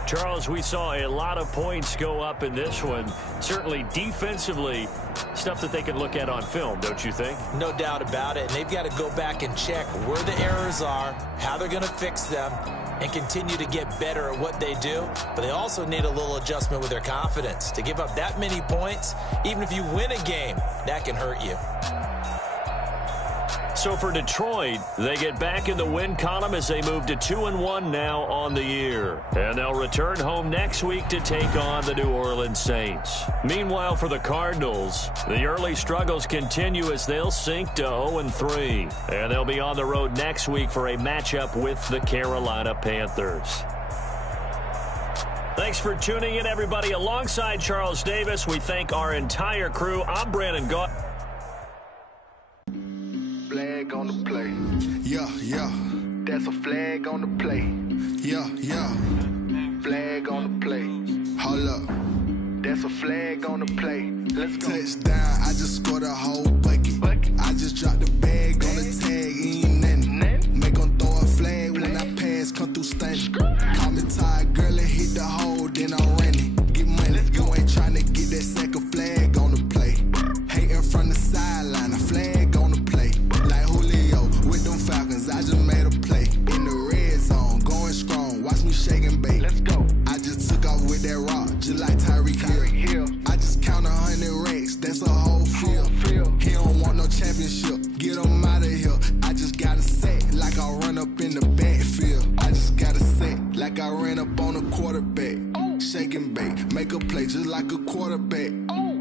Charles, we saw a lot of points go up in this one. Certainly defensively, stuff that they can look at on film, don't you think? No doubt about it. And they've got to go back and check where the errors are, how they're going to fix them, and continue to get better at what they do. But they also need a little adjustment with their confidence. To give up that many points, even if you win a game, that can hurt you. So for Detroit, they get back in the win column as they move to 2-1 now on the year. And they'll return home next week to take on the New Orleans Saints. Meanwhile, for the Cardinals, the early struggles continue as they'll sink to 0-3. And they'll be on the road next week for a matchup with the Carolina Panthers. Thanks for tuning in, everybody. Alongside Charles Davis, we thank our entire crew. I'm Brandon Gaw. Flag on the play. Yeah, yeah. That's a flag on the play. Yeah, yeah. Flag on the play. Hold up. That's a flag on the play. Let's go. Touchdown, I just scored a whole bucket. I just dropped the bag on the tag, ain't nothing. Make them throw a flag when I pass, come through stunning. Call me tired, girl, and hit the hole, then I'm running. Get money, you ain't trying to get that second flag on the play. Hating from the sideline, a flag on the play. Like Julio with them Falcons, I just made a play. In the red zone, going strong, watch me shake and bake. Let's go. I just took off with that rock, just like Tyreek Hill. I just count 100 racks, that's a whole field. He don't want no championship, get him out of here. I just got a set, like I run up in the backfield. I just got a set, like I ran up on a quarterback. Shake and bake, make a play just like a quarterback.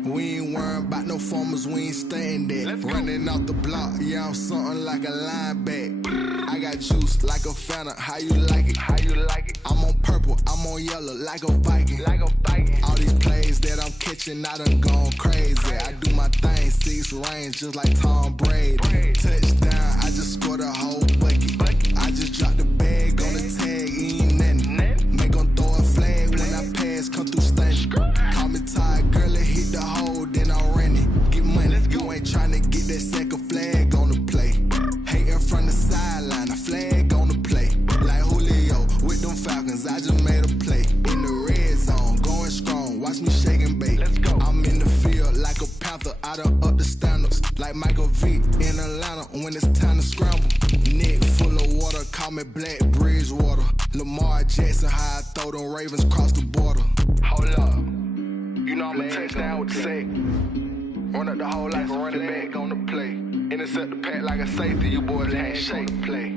We ain't worrying about no formers, we ain't staying there. Running off the block, yeah, I'm something like a linebacker. I got juice like a Fanta, how you like it? How you like it? I'm on purple, I'm on yellow, like a Viking. Like a Viking. All these plays that I'm catching, I done gone crazy. I do my thing, 6 range, just like Tom Brady. Touchdown, I just scored a whole bucket. I just dropped the bag on the tag, ain't nothing. Make them throw a flag when I pass, come through stunning. Call me tired, girl, and hit the hole, then I'm running. Get money, you ain't trying to get that second flag on the play. Hating from the sideline, a flag on the play. Like Julio with them Falcons, I just made a play. In the red zone, going strong, watch me shake and bake. Let's go. I'm in the field like a Panther, I done up the standards. Like Michael Vick in Atlanta when it's time to scramble. Neck full of water, call me Black Bridgewater. Lamar Jackson, how I throw them Ravens cross the border. Hold up. You know I'm a touchdown with the sack. Run up the hole like a running back on the play. Intercept the pack like a safety, you boys can't shake play.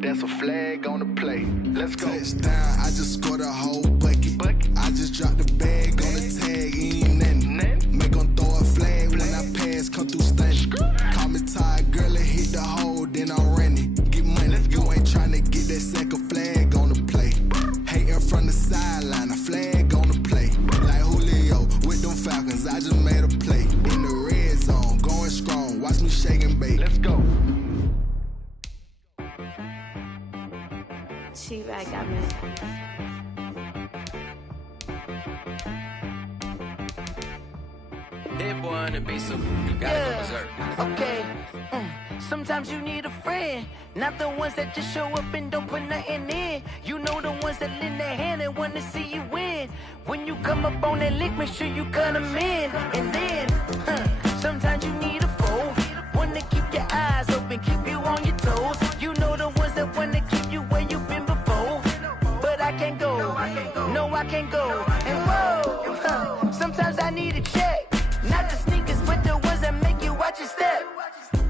That's a flag on the play. Let's go. Touchdown, I just scored a whole bucket. I just dropped the bag on the tag, ain't nothing. Make them throw a flag when I pass, come through stunning. Call me tired, girl, and hit the hole, then I'm running. Get money, you ain't trying to get that second flag on the play. Hating from the sideline, a flag on the play. Like Julio with them Falcons, I just made a play. In the red zone, going strong, watch me shake and bake. Let's go. T-Rag got me. That boy on the beat, so you gotta go berserk. Okay. Sometimes you need a friend, not the ones that just show up and don't put nothing in. You know the ones that lend their hand and want to see you win. When you come up on that lick, make sure you cut them in. And then, sometimes you need a foe, one to keep your eyes open, keep you on your toes. You know the ones that want to keep you where you've been before. But I can't go, no I can't go. And whoa, sometimes I need a check. Not the sneakers, but the ones that make you watch your step.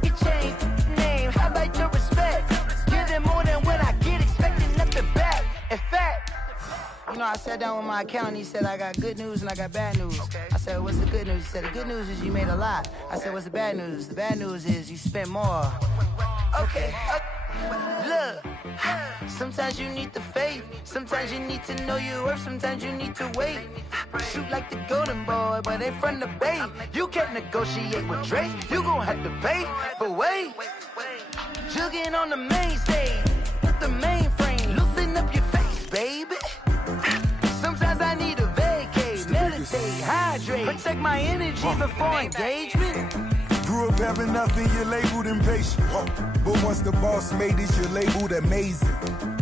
You change name, how about your respect? Give them more than what I get, expecting nothing back. In fact, I sat down with my accountant. He said, I got good news and I got bad news. Okay. I said, what's the good news? He said, the good news is you made a lot. I said, what's the bad news? The bad news is you spent more. Okay. Look, sometimes you need the faith. Sometimes you need to know your worth. Sometimes you need to wait. Shoot like the golden boy, but they from the bay. You can't negotiate with Drake. You gon' have to pay. But wait, jugging on the main stage. Put the mainframe. Loosen up your face, baby. Sometimes I need a vacate. Meditate, hydrate. Protect my energy before engagement. Grew up having nothing, you're labeled impatient. But once the boss made it, you're labeled amazing.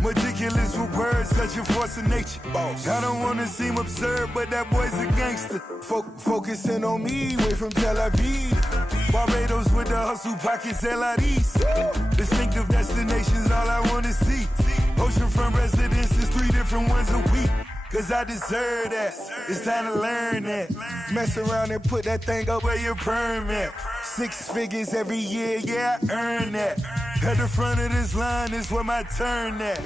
Meticulous with words, such a force of nature. I don't wanna seem absurd, but that boy's a gangster. Focusing on me, way from Tel Aviv. Barbados with the hustle pockets, LIDs. Distinctive destinations, all I wanna see. Oceanfront residences, 3 different ones a week. Cause I deserve that, it's time to learn that. Mess around and put that thing up where your permit. 6 figures every year, yeah, I earn that. At the front of this line is where my turn at.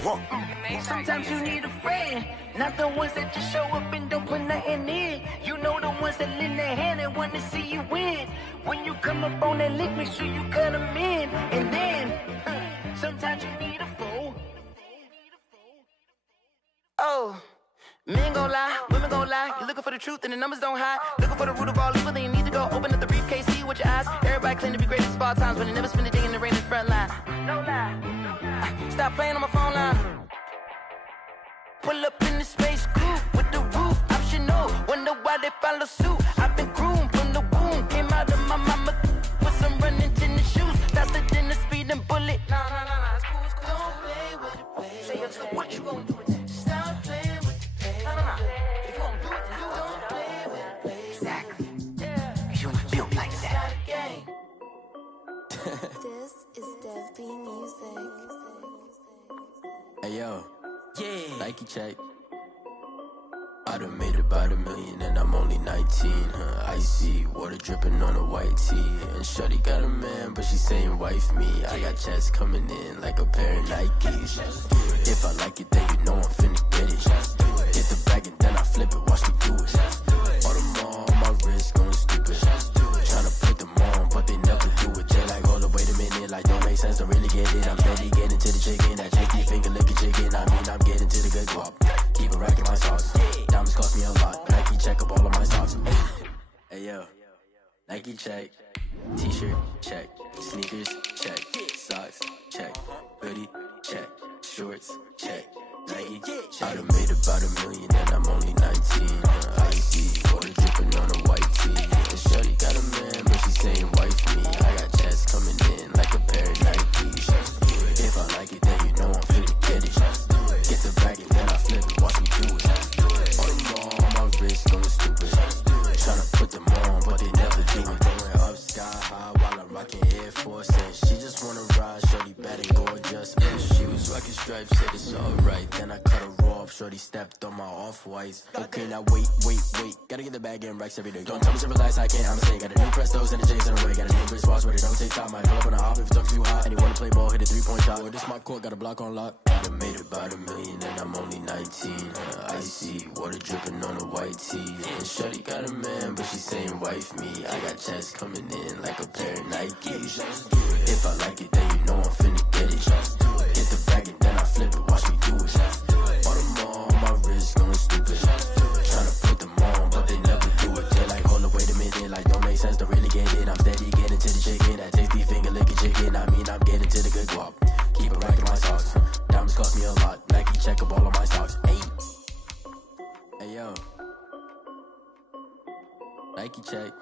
Sometimes you need a friend, not the ones that just show up and don't put nothing in. You know the ones that lend their hand and want to see you win. When you come up on that lick, make sure you cut them in. And then, sometimes you need a fool. Oh. Men gon' lie, women gon' lie. You're looking for the truth and the numbers don't hide. Looking for the root of all evil, then you need to go open up the briefcase, see with your eyes. Everybody claim to be greatest of all times, but they never spend a day in the rain in the front line. No lie. Stop playing on my phone line. Pull up in the space coupe with the roof optional. Wonder why they follow suit. I've been groomed from the womb. Came out of my mama with some running tennis shoes. Faster than the speeding bullet. Nah, it's cool, it's cool. Don't play with it, baby. Say so what you gon' do with it? Stop playing with it. If you won't do it, then you don't play with it, baby. Exactly. Yeah. You ain't built like that. This is DFL Music. Hey yo, yeah. Nike check. I done made about $1 million and I'm only 19. Icy water dripping on a white tee. And shorty got a man, but she saying wife me. I got checks coming in like a pair of Nikes. If I like it, then you know I'm finna get it. Get the bag and then I flip it, watch me do it. All them on my wrist going stupid. Tryna put them on, but they never do it. They like, hold up, wait a minute, like don't make sense, don't really get it. I'm steady getting to the chicken, that chicky finger licking chicken. I mean, I'm getting to the good guap. Keep a rack in my socks. Diamonds cost me a lot. Nike check up all of my stocks. Hey yo, Nike check. T-shirt check. Sneakers check. Socks check. Hoodie check. Shorts check. Nike I done made about $1 million and I'm only 19. Icy water dripping on a white tee. And shorty got a man, but she saying wife me. I got checks coming in like a pair of Nikes. If I like it, then you know I'm finna get it. Get the bag and then I flip it, watch me do it. All them on my wrist going stupid. Tryna put them on, but they never do it. Going up sky high while I'm rocking Air Force. And she just wanna ride, shorty bad and gorgeous. And she was rocking stripes, said it's alright. Then I cut her off, shorty stepped on my off-whites. Okay, now wait. Gotta get the bag and racks every day. Don't tell me to relax, I can't, I'm saying. Got a new Prestos and the J's in the way. Got a new Chris Ross, but it don't take time. Might pull up on a hop if it talks too hot. And you wanna play ball, hit a 3-point shot. Or this my court, got a block on lock. I done made about $1 million and I'm only 19. Icy water dripping on a white tee. And shorty got a man, but she saying wife me. I got checks coming in like a pair of Nikes. If I like it, then you know I'm finna get it. Get the bag and then I flip it, watch me do it. All them on my wrist going stupid. Tryna put them on, but they never do it. They like, hold up, wait a minute, like don't make sense, don't really get it. I'm steady getting to the chicken, that tasty finger licking chicken. I mean, I'm getting to the good guap. Keep a rack in my socks. Diamonds cost me a lot. Nike check up all of my stocks. Hey yo, Nike check.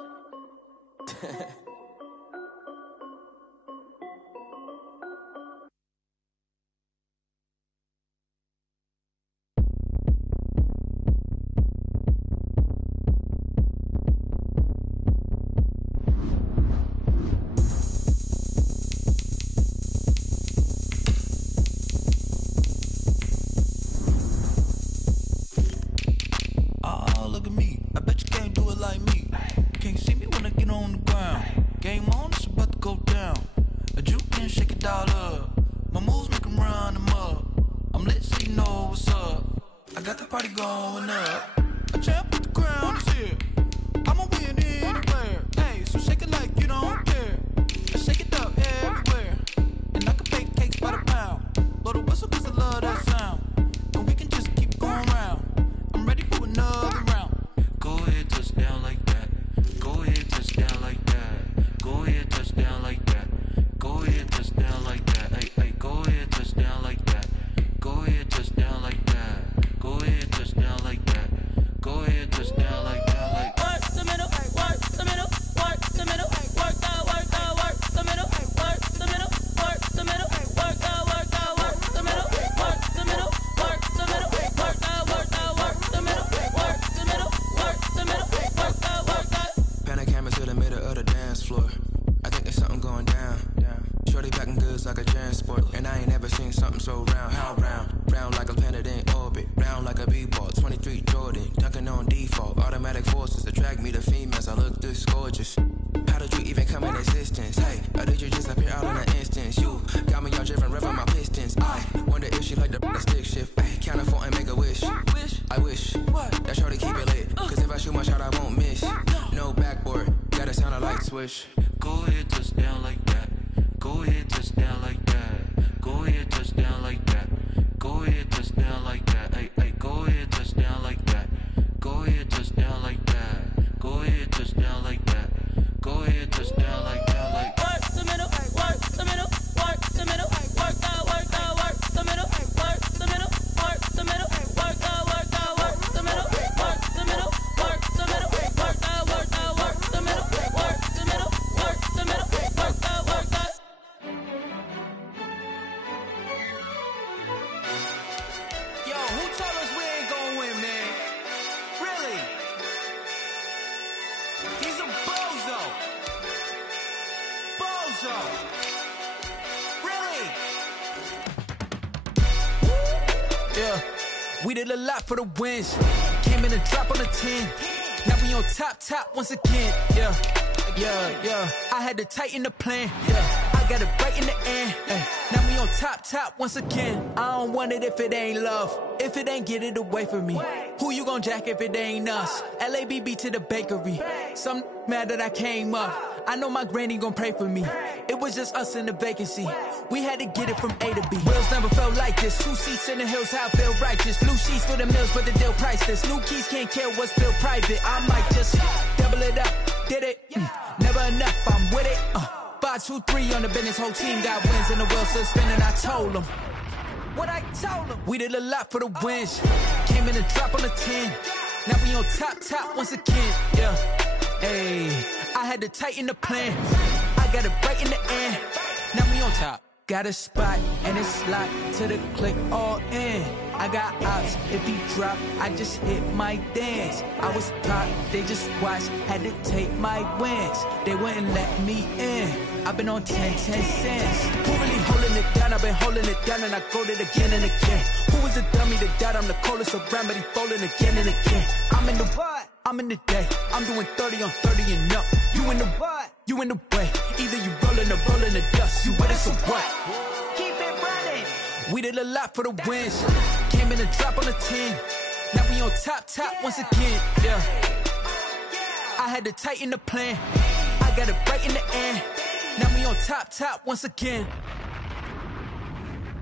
I got the party going up. A champ with the crown is here. I'ma win anywhere. Hey, so shake it like you don't care. And shake it up everywhere. And I can bake cakes by the pound. Blow the whistle 'cause I love that sound. And we can just keep going round. I'm ready for another round. Go ahead, touch down like that. Go ahead, touch down like that. Go ahead, touch down like that. Go ahead, touch down like that. Hey, hey, go ahead, touch down like that. Go ahead, touch down like that. Go ahead, touch down like that. Go ahead, touch down like that. Like work the middle, work the middle, work the middle, work the middle, work the middle, work the middle, work the middle, work the middle, work the middle, work the middle, work the middle, work the middle, work the. Pan a camera to the middle of the dance floor. I think there's something going down. Shorty packing goods like a transport, and I ain't never seen something so round. How round? Round like a planet in orbit, round like a b-ball. 23 Jordan, dunking on default. Automatic forces attract me to females. I look this gorgeous. How did you even come in existence? Hey, or did you just appear out in an instance? You got me all driven, revving my pistons. I wonder if she like the stick shift. Ay, count a four and make a wish. I wish that shorty keep it lit. 'Cause if I shoot my shot, I won't miss. No backboard, gotta sound a light switch. go ahead, touch down like that. Go ahead, touch down like that. Go ahead, touch down like that. Go ahead, touch down like that. Hey, hey, go ahead, touch down like that. Go ahead, touch down like that. Go ahead, touch down like that. Go ahead, touch down like that. Like work the middle, work the middle, work the middle, work the middle, work the middle, work the middle, work the middle, work the middle, work the middle, work the middle, work the middle, work the middle, work the middle, work the middle, work the. Yo, who told us we ain't gonna win, man? Really? He's a bozo. Bozo. Really? Yeah, we did a lot for the wins. Came in a drop on the 10. Now we on top once again. Yeah. I had to tighten the plan. Yeah, I got it right in the end. Ay. Now we on top once again. I don't want it if it ain't love. If it ain't, get it away from me. Who you gon' jack if it ain't us? LABB to the bakery. Some mad that I came up. I know my granny gon' pray for me. It was just us in the vacancy. We had to get it from A to B. Wheels never felt like this. 2 seats in the hills, how I feel righteous. Blue sheets for the mills, but the deal priceless. New keys can't care what's still private. I might just double it up. Did it? Never enough, I'm with it. 5, 2, 3 on the business. Whole team got wins and the wheels still spinning. I told them what I told them. We did a lot for the wins. Came in a drop on the 10. Now we on top once again. Yeah. Hey, I had to tighten the plan. I got it right in the end. Now we on top. Got a spot and it's locked to the click all in. I got ops, if he drop, I just hit my dance. I was top, they just watched, had to take my wins. They wouldn't let me in. I've been on 10 cents. Who really holding it down? I've been holding it down and I go it again and again. Who was the dummy that died? I'm the coldest around, but he folding again and again. I'm in the what? I'm in the day. I'm doing 30 on 30 and up. You in the what? You in the way. Either you rolling or rolling the dust. You with it, so what? Keep it running. We did a lot for the wins. Came in a drop on the 10. Now we on top once again. Yeah. I had to tighten the plan. I got it right in the end. Now we on top once again.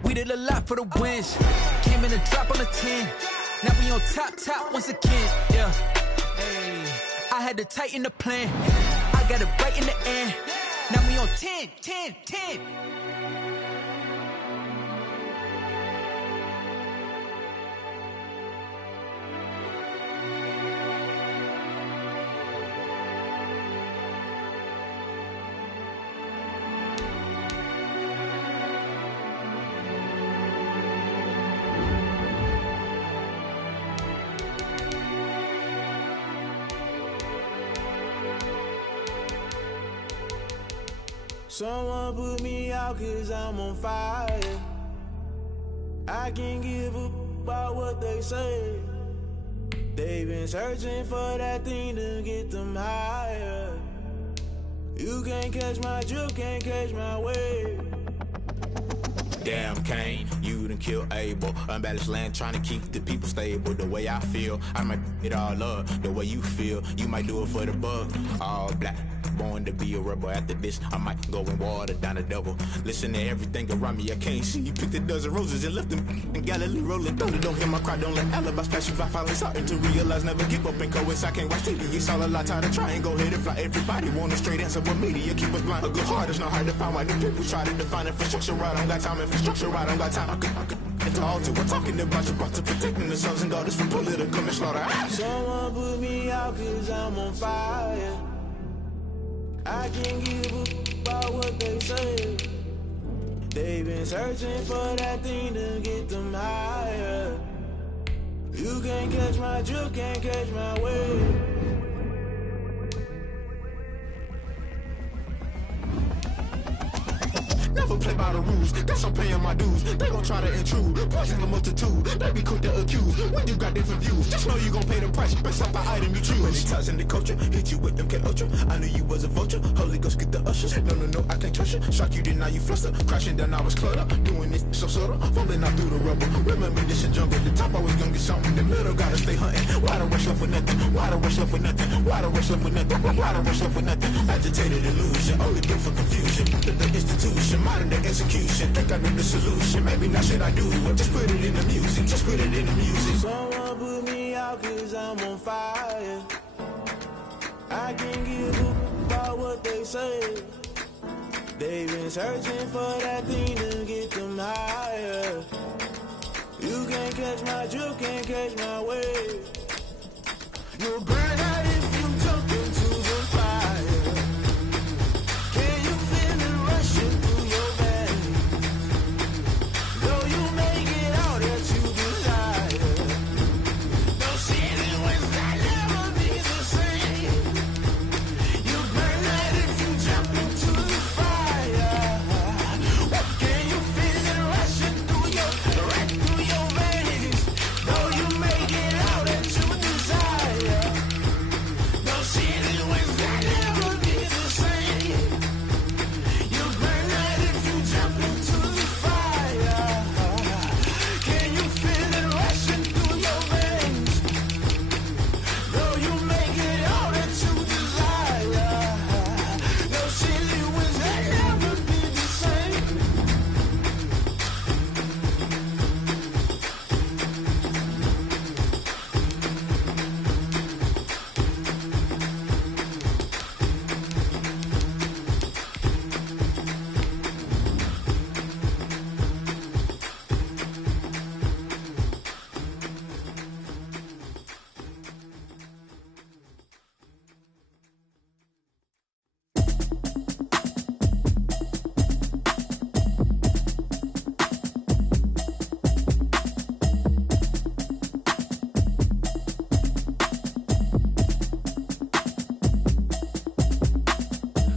We did a lot for the wins. Came in a drop on the 10. Now we on top once again. Yeah. Hey, I had to tighten the plan. I got it right in the end. Now we on 10. Someone put me out 'cause I'm on fire. I can't give up about what they say. They've been searching for that thing to get them higher. You can't catch my drift, can't catch my wave. Damn, Kane, you done killed Abel. Unbalanced land, trying to keep the people stable. The way I feel, I might it all up. The way you feel, you might do it for the buck. All black, born to be a rebel. After this, I might go and water down the devil. Listen to everything around me, I can't see. You picked a dozen roses and left them in Galilee rolling thunder. Don't hear my cry, don't let alibis pass you. I finally starting to realize, never give up and coincide. I can't watch TV, it's all a lot. Tired of trying, go ahead and fly. Everybody want a straight answer, but media keep us blind. A good heart is not hard to find. Why the people try to define infrastructure right? I don't got time, infrastructure right, I don't got time. I could it's all to we're talking about you, about to protecting the sons and daughters from political and slaughter. Someone put me out cause I'm on fire. I can't give a about what they say. They've been searching for that thing to get them higher. You can't catch my drift, can't catch my wave. Never play by the rules, that's I'm paying my dues. They gon' try to intrude, poison the multitude. They be quick to accuse, when you got different views. Just know you gon' pay the price, based off the item you choose. Many times in the culture, hit you with them K Ultra. I knew you was a vulture, Holy Ghost get the ushers. No, I can't trust you. Shock you, then now you fluster. Crashing down, I was cluttered. Doing this so subtle, falling out through the rubble. Remember this and jump at the top, I was gonna get something. The middle, gotta stay hunting. Why the rush left for nothing? Why the rush left for nothing? Why the rush left for nothing? Why the rush left for nothing? Agitated illusion, only good for confusion. The institution, modern day execution. Think I know the solution. Maybe not shit I do, but just put it in the music. Just put it in the music. Someone put me out cause I'm on fire. I can't give a about what they say. They've been searching for that thing to get them higher. You can't catch my drift, can't catch my wave. You'll burn out if you jump into the fire. Can you feel it rushing through your veins? Though you may get all that you desire, no city was that never be the same. You burn out if you jump into the fire. Can you feel it rushing through your veins? Though you may get all that you desire, no city was that never be the same. You burn out if you jump into the fire. Can you feel it rushing through your veins? Though you may get all that you desire, no city was that never be the same.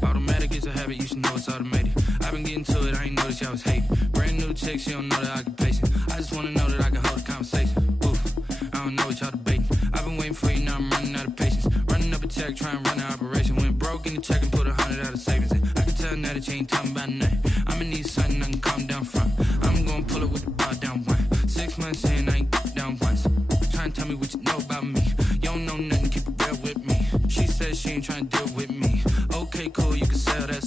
Automatic is a habit, you should know it's automated. I've been getting to it, I ain't noticed y'all was hating. Brand new chick, she don't know that I can pace it. I just wanna know that I can hold a conversation. Oof, I don't know what y'all debating. I've been waiting for you, now I'm running out of patience. Running up a check, trying to run an operation. Went broke in the check and put 100 out of savings in. I can tell now that you ain't talking about nothing. I'ma need something I can calm down from. I'm gonna pull it with the bar down one. 6 months in, I ain't down once. Trying to tell me what you know about me. You don't know nothing, keep it real with me. She says she ain't trying to deal with me. Okay, cool, you can sell that.